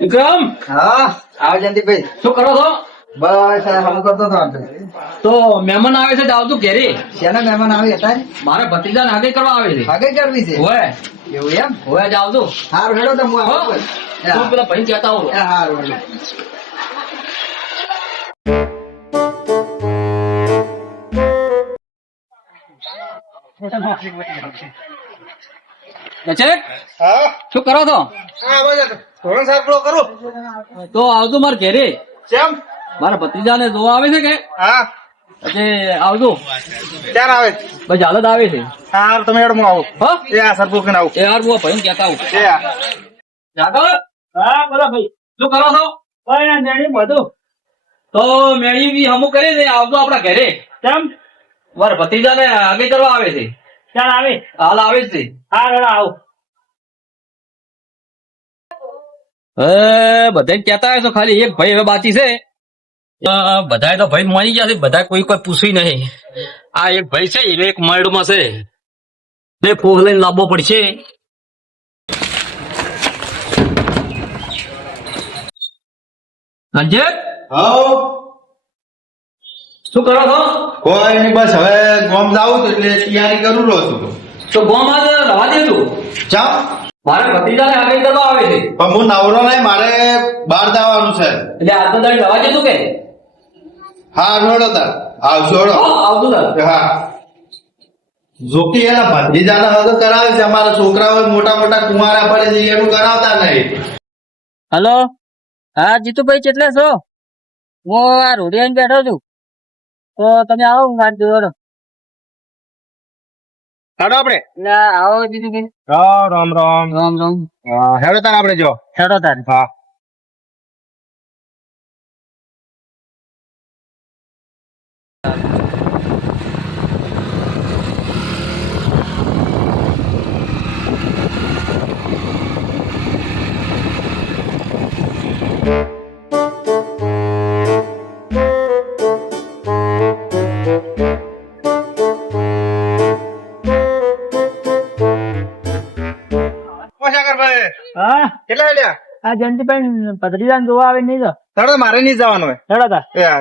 વિક્રમ, હા આવો જયંતિભાઈ. શું કરો છો? બસ હમ કરતો હતો. તો મહેમાન આવે છે તો આવતું ઘેરી. શેના મહેમાન આવી હતા? મારા ભત્રીજાને હાગે કરવા આવે છે. આગળ કરવી છે હોય એવું એમ? હોય જ આવજો. હારું હેડો તો હું આવું હો? પછી. તું પેલા ભાઈ કહેતા હોઉં. હારું હેડો. રચેક, હા શું કરો છો? હા બસ ધોરણ સાહેબ પૂરો કરું. તો આવજો મારા ઘેરે. કેમ? મારા ભત્રીજાને જોવા આવે છે કે હા એટલે આવજો. ક્યારે આવે? બસ હાલત આવે છે. હા તમે હેડ હું આવું. હો એ આ સરપુર કરીને આવું. એ યાર હું ભાઈ કહેતા હોઉં. એ આ. જાગર, હા બોલો ભાઈ, શું કરો છો? કઈ ના મેળી બધું. તો મેળી બી અમુક કરી દે, આવજો આપડા ઘરે. કેમ? મારા ભત્રીજાને આગે કરવા આવે છે. ક્યાં આવે? હાલ આવે જ છે. હા રેડા આવ. બધા કહેતા હશો ખાલી એક ભાઈ હવે બાકી છે. બધા તો ભાઈ માની ગયા છે, બધા કોઈ પૂછ્યું નહીં. આ એક ભાઈ છે એને એક મર્ડમાં છે, બે ફોન લઈને લાવવો પડશે. અંજે હાઉ શું કરો છો? કોઈ નહીં, બસ હવે ગામ જાવું તો એટલે તૈયારી કરું રહ્યો છું. તો ગોમાં જ રવા દેજો. ચા મારા ભત્રીજાને આગળ કરવા આવે છે પણ હું નવરો નહીં, મારે બહાર જવાનું છે. એટલે આજનો દાડી રવા દેજો કે હા રોડો તાર આવશો રોડો. આવતું તાર. હા જોકી એના ભત્રીજાને હવે કરાવે છે. અમારા છોકરાઓ મોટા મોટા કુંવારા પડે છે એનું કરાવતા નહીં. હલો, હા જીતુભાઈ કેટલે છો? હું આ રોડિયા બેઠો છું, તો તમે આવો મારી જોડે. હાડો આપણે આવો જીતુભાઈ. રામ રામ. રામ રામ. હેડો તાર આપણે જો. હેડો તાર. હા હા કેટલા હેડ્યા? આ જયંતિભાઈ ભત્રીજાને જોવા આવે નહીં તો હેડો મારે નહીં જવાનું હોય. હેડો તાર. એ હા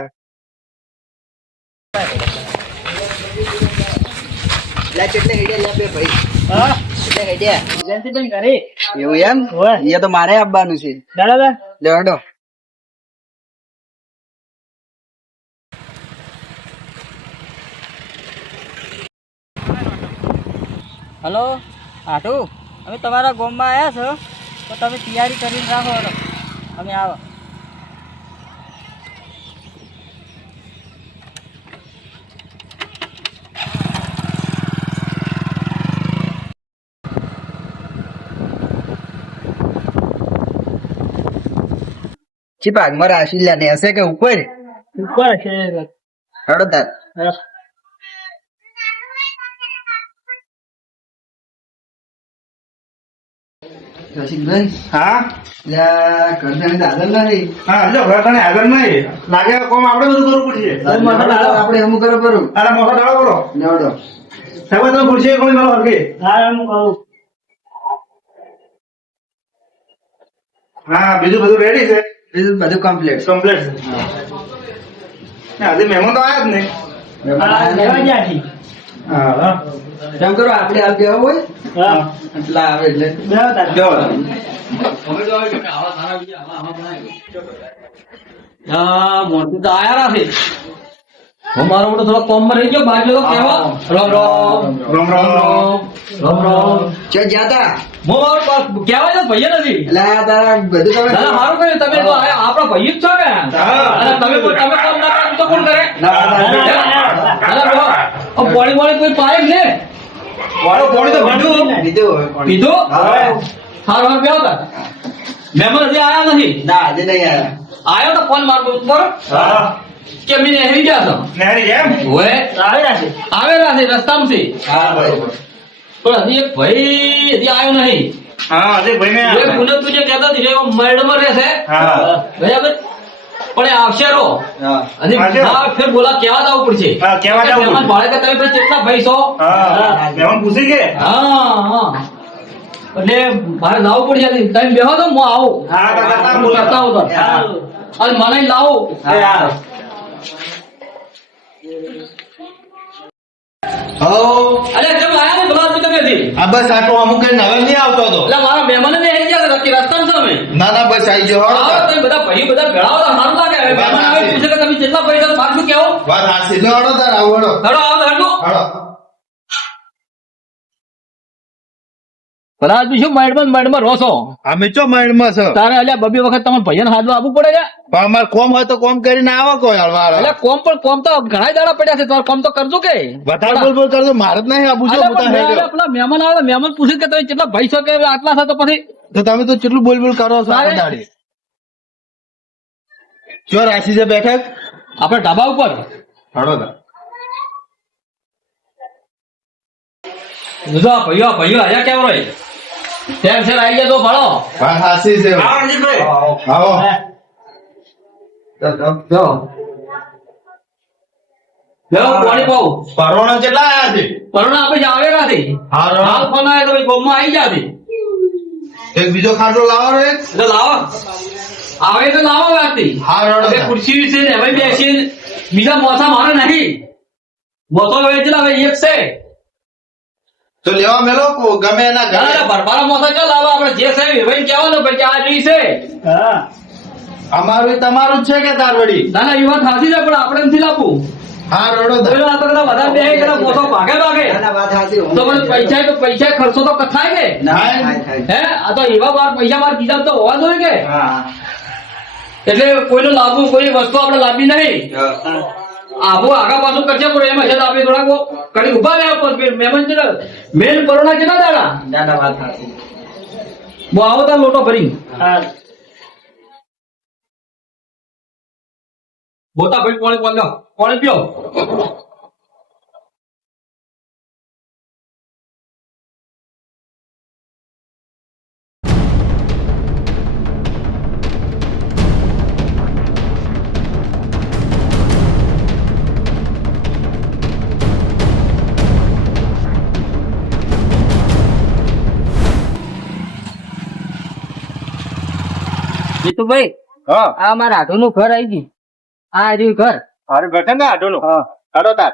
લે કેટલે હેડ્યા લે બે ભાઈ. હા કેટલે હેડ્યા? જયંતિભાઈ ઘરે. એવું એમ? હોય. એ તો મારે આવવાનું છે. હેડો તાર. લે હેડો. હલો આટુ, અમે તમારા ગામમાં આવ્યા છો તો તમે તૈયારી કરીને રાખો. હેડો અમે આવો. ચીપા મારા આશીલા ને હશે કે ઉપર? ઉપર છે. હેડો તાર. હેડો. રસિકભાઈ હા લે ઘરને આગળ નથી. હા જો ઘર તને આગળ નહીં લાગે કોમ આપણે બધું કરવું પડશે. આપણે અમુક કરો કરું. અરે મોટો દાડો બોલો લે હેડો. સાહેબ તમે ખુરશી કોઈ મારો હરકે. હા એમ કહું. હા બીજું બધું રેડી છે. બીજું બધું કમ્પ્લીટ. કમ્પ્લીટ છે. હજી મહેમાન તો આયા જ નહીં. લેવા ગયા છીએ. હા એમ કરો આપણે આ બે હોય હા એટલા આવે એટલે બેહો તાર. જો મોટું તો આયા નથી. હું મારો મોટો થોડો કોમમાં રહી ગયો, બાજુ તો કેવા રામ રામ રામ રામ. રામ રામ. ચો જ્યાતા હું મારો કહેવાય તો ભાઈ નથી. એટલે આ તારા બધું તમે ના, સારું કર્યું તમે તો આપણા ભાઈ જ છો ને. અને તમે કામ ના કરો તો કોણ કરે? પોણી પોણી કોઈ પાય જ ને. વાળો પોણી તો ભંડું. બીજું હવે પણ. પીધું? હા. સારું કેવો હતા? મહેમાન હજી આયા નથી. ના આજે નહીં આવ્યા. આયો તો ફોન મારતો ઉપર હા કે મેં નેહરી ગયા છો. નેહરી એમ. ઓય આવેલા છે. આવેલા છે રસ્તામાં છે, હા બરોબર. પણ હજી એક ભાઈ હજી આવ્યો નહીં. હા હજી ભાઈ એ ને પુનઃ તું જે કહેતો હતી એ મરડમાં રહેશે. હા બરાબર, પણ એ આવશે રો હા અને આવશે. હા, ફેર બોલા કેવા જવું પડશે. હા, કહેવા જવું મહેમાન ભાડે કે તમે ભાઈ કેટલા ભાઈ છો? હા મહેમાન પૂછી કે હા હા એટલે મારે લાવવું પડશે તમે બેહો તો હું આવું હા, કાકા, હું કરતા આવું તો. અને મને લાવો અરે કેમ આયા ને ભલા તમે નથી આ બસ આટલો અમુક કઈ નવલ નહીં આવતો હતો. એટલે મારા મહેમાનો ને આવી ગયા હતા રસ્તામાં છો અમે ના ના બસ આવી ગયો હળો આવો તાર. તમે બધા ભાઈ બધા ભેળાવો તો સારું લાગે હવે મહેમાન આવે પૂછે કે તમે કેટલા પૈસા બાર શું કેવો વાત હાચી. લો હળો તાર, આવો હળો. હડો આવો હડો હળો. ભલા તું શું માઇન્ડમાં રોસો અમે ચો માઇન્ડમાં છો. તારે અલ્યા બબી વખત તમારે ભૈયાને હાથમાં આપવું પડે છે પણ અમારે કોમ હોય તો કોમ કરીને આવો કોઈ હળવા હળવા. અલ્યા કોમ તો ઘણા દાડા પડ્યા છે તમારે કોમ તો કરજો કે વધારે બોલ બોલ કરજો, મારે જ નહીં આબુ છો. અલ્યા મોટા પણ થઈ ગયો. પેલા મહેમાન આવે મહેમાન પૂછે કે તમે કેટલા ભાઈ છો કે આટલા છો તો પછી તો તમે તો કેટલું બોલ બોલ કરો છો તારે? આ દાડી. ચો રાશી છે બેઠક. આપણે ઢાબા ઉપર હળો તાર. જો ભાઈઓ આયા કેમ રોય તેમ છે આવી ગયા તો ભણો વાત હાચી છે. આવો. પાણી પાઉં પરોણા કેટલા આયા છે? પરોણા આપણે જ આવેલા છે હા, રો. હાલ ફોન આવ્યો તો ભાઈ ગોમમાં આવી ગયા છે એક બીજો ખાટલો લાવો રે. એટલે લાવો આવે તો લાવો વાતી હા, રડો હવે તાર. ખુરશી છે ને હવે બેસી બીજા મોસા મારે નહીં મોસો વેચેલા હવે એક છે તો લેવા મેલો ગમે એના ઘરે. અરે ભરભરા મોસા ચાલ લાવો આપણે જે સાહેબ એવાય કહેવાનું ભાઈ કે આ જોઈ છે અમારું તમારું જ છે કે તાર વળી? ના ના એ વાત સાચી છે પણ આપણે નથી લાવવું હા, રડો તાર. બોલો આ તો કદાચ વધારે બે કદાચ મોસો ભાગે તો પણ પૈસા ખર્ચો તો થાય કે હે આ તો એવા વાર પૈસા માર બીજા તો હોવા જોઈએ કે એટલે કોઈનું લાવવું કોઈ વસ્તુ આપણે લાવવી નહીં આબુ આગા પાછું કરશે પણ એમાં છે તો આપણે થોડાક કડી ઉભા રહ્યા પર મહેમાન છે મેન પરોણા કેટલા દાડા હું આવો તાર લોટો ભરી મોટા ભાઈ પાણી પીઓ જીતુભાઈ હા, આ મારા આઢો નું ઘર આવી ગયું આ રહ્યું ઘર અરે બેઠે ને આટલું. હળો તાર.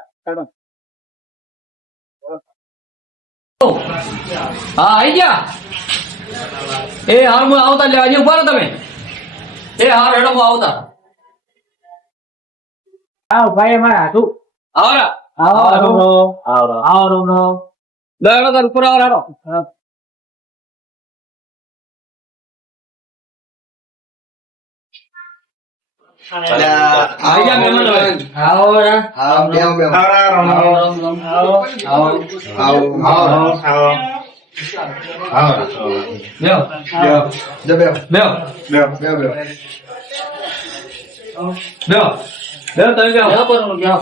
હા આવી ગયા એ હાર હું આવતા લેવા હજી ઉભા રહો તમે એ હાર હેડો હું આવતા આવો ભાઈ મારા આઢું આવરા આવો લેડો તાર ઉપર આવો હેડો આવી ગયા મહેમાન હવે આવો રા હા, બેહો, બેહો. આવો. બેહો જો બેહો. બેહો બેહો, બેહો. બેહો બેહો તમે બેહો જાઓ પરનું જાઓ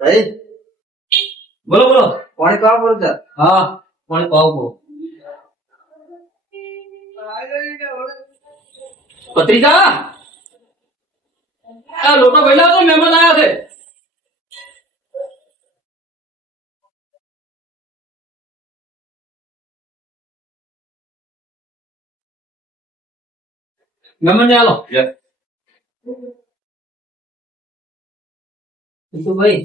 ભાઈ, બોલો બોલો પાણી તો આપો તાર. હા પાણી પાવ પત્રિકા આ લોકો પહેલા તો મહેમાન આવ્યા છે મહેમાન ચાલો જીતુભાઈ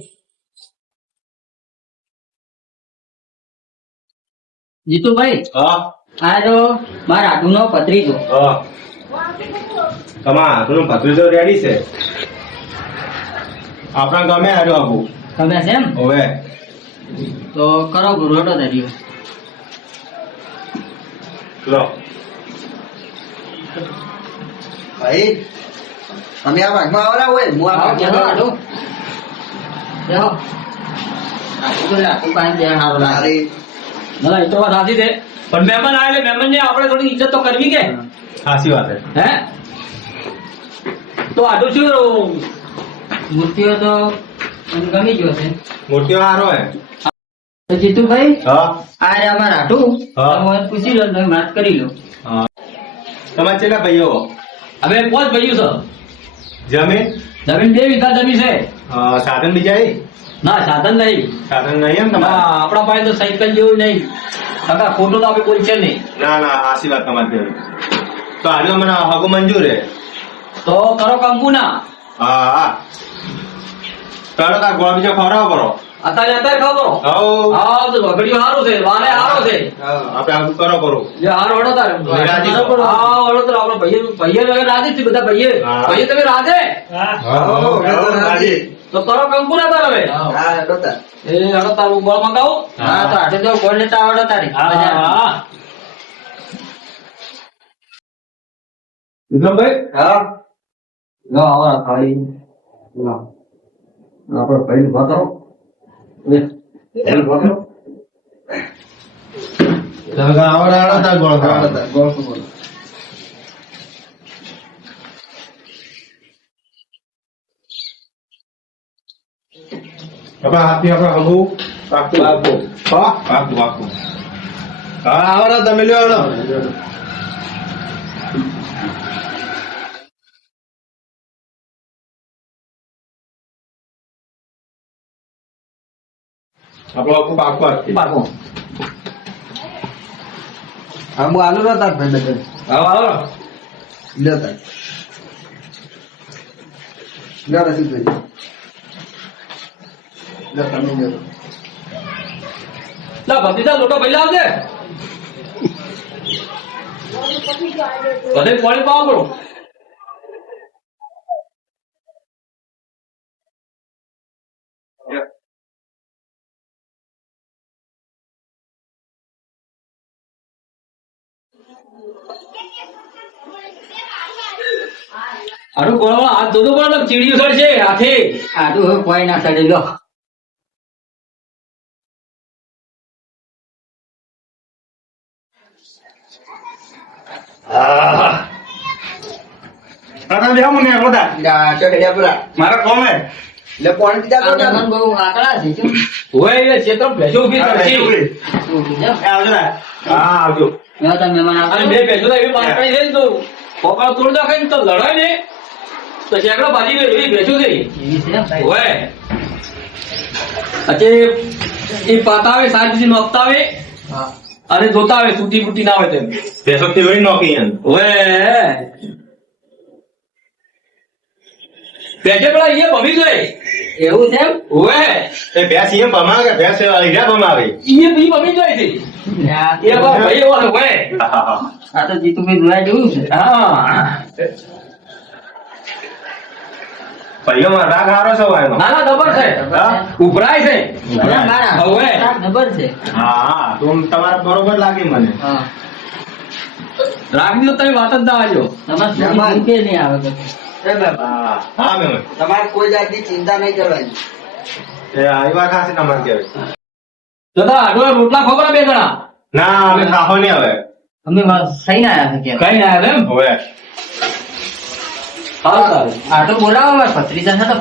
જીતુભાઈ હા, આ જો મારા આઢુ નો પત્રીજો હા. તમારા હાથનું ભત્રીજો રેડી છે. આપણા ગમે આજો આબુ. તમે છે એમ હવે તો કરો ગુરવટો ધર્યો લો. ભાઈ, તમે આ ભાગમાં આવરા હોય હું આ જાઓ ભાગમાં આઢુ જાઓ આઢુ તો લાકડું પાસે ત્યાં સારું લાગે અરે, ના એ તો વાત સાચી છે પણ મહેમાન આવે એટલે મહેમાન ને આપણે થોડી ઇજ્જત તો કરવી કે સાચી વાત છે. હે તો આટલું શું મૂર્તિઓ તો મને ગમી ગયો છે મોટીઓ હારો હે. તો જીતુભાઈ હા, આ રે અમારા આઢુ હા. તમે પૂછી લો તમે વાત કરી લો તમારે કેટલા ભાઈઓ? હવે પોચ ભાઈઓ છે જમીન? જમીન 2 વીઘા જમીન છે સાધન બીજા એ? ના સાધન નહીં. સાધન નહીં એમ ના, તમારે? આપણા પાસે તો સાયકલ જેવું નહીં. કાકા ખોટું તો આપણે કોઈ છે નહીં. ના ના સાચી વાત તમારી. તો આજે મને હગો મંજૂર હે. તો કરો કંકુ ના. હા હા ચાલો તાર ગોળ બીજો ખવડાવો કરો. અત્યારે ખબર. હવ હા તો વગડીઓ સારું છે, વાલે સારું છે. આપણે આગળ કરો કરો. જે હારો હળો તારે. રાજી. હા હળો તો આપણે ભાઈએ વગર રાજી છે બધા ભાઈએ. હા. ભાઈએ તમે રાજે. રાજી. તો કરો કંકુ ના તાર હવે. હા હેડો તાર. એ હળો તારું ગોળ મંગાવો. હા તો આટલે તો ગોળ લેતા આવડો તારી હા. વિક્રમભાઈ હા લો આવો ખાઈ લો આપણે ભાઈ ઉભા કરો ઉભા કરો. આવડે તાર ગોળ હેડો ખાવા. તાર. ગોળ તો બોલો. આપણા હાથથી આપણે હગું પાકું. હા પાકું પાકું. હા આવડે તમે લ્યો આવડો. આપણો આખું પાકું હાથથી. પાકો હા હું આલુ ના તાર ભાઈ બધા. આવો આવો લ્યો તાર. લ્યો રસીદભાઈ. લ્યો તમે લ્યો. લા ભતીજા લોટો ભાઈ લાવજે બધે પાણી પાવો પડો. આનું ગોળમાં હાથ ધોધો પડે ચીડિયું સર છે હાથે. આટલું હવે કોઈ ના ચડી લો તારા બેહો મને બધા. લ્યો, ચોકડિયા પૂરા. મારા કોમ હે. લે પાણી પીતા આ તો મહેમાન બહુ આકડા છે કેમ? હોય એ ક્ષેત્ર ભેજો ઉભી કરશે. આવજો ને. હા આવજો. એવા તમે મહેમાન અને આવતા બે ભેજો તો એવી મારકાઈ છે ને તો પોકળ તોડ નાખે ને તો લડાય ને તો શેકડો બાજી ગઈ એવી ભેજો થઈ એવી છે એમ ભાઈ? હોય પછી એ પાતાવે શાંતિથી નોખતાવે હા અને જોતા આવે તૂટી ફૂટી ના હોય તેમ બેસો થી વળી નોકી એમ. હોય ભેજે પેલા અહીંયા ભમી જોઈએ એવું છે એમ? હોય એ ભેંસ એમ ભમાવે કે ભેંસ ઈરા ભમાવે? અહીંયા બી ભમી જાય છે એ ભાઈ એવો હોય આ તો જીતુભાઈ જોયા જેવું છે હા ભાઈઓમાં રાગ હારો છે વાયનો. ના ના જબર છે હા? ઉભરાય છે અરે મારા હવે. આ ખબર છે હા તો તમારે બરોબર લાગે મને. હા રાખની તો તમે વાત જ ના આવજો તમારે મહેમાન. રૂપિયા નહીં આવે તો. એ બાબા. હા હા મેમ. તમારે કોઈ જાતની ચિંતા નહીં કરવાની. એ આ વાત ખાસી તમારે કહેવાય. જતા આગળ રોટલા ખબર બે જણા ના અમે ખાહો નહીં હવે. અમે સહી ના આવ્યા છે કઈ ના આવે એમ હવે સારું સારું આટલું બોલાવો મારા ભત્રીજા છે તો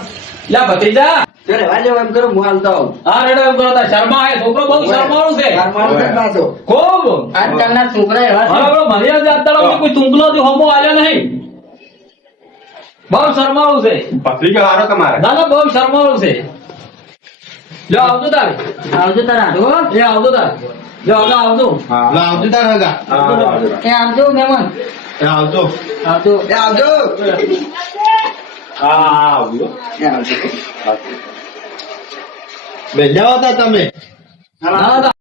લ્યા ભત્રીજા જો રહેવા દેવો એમ કરો હું હાલતો આવું. હા રેડો એમ કરો તાર શર્મા આવે છોકરો બહુ શરમાળું છે તાર માણસ જ પાછો. ખૂબ આજકાલના છોકરા એવા છે બરાબર મને યાદ અત્યારે કોઈ તુંગલો થી હોમો આવ્યો નહીં બહુ શરમાળું છે પથરી જો હારો તમારે. ના ના બહુ શરમાળું છે જો આવજો તારે આવજો તારા હાડો એ આવજો તારે જો આગળ આવજો હા આવજો તાર હગા. એ આવજો મહેમાન આવજો. આવજો એ આવજો. હા આવજો. એ આવજો. બેજાવો તા તમે. ના ના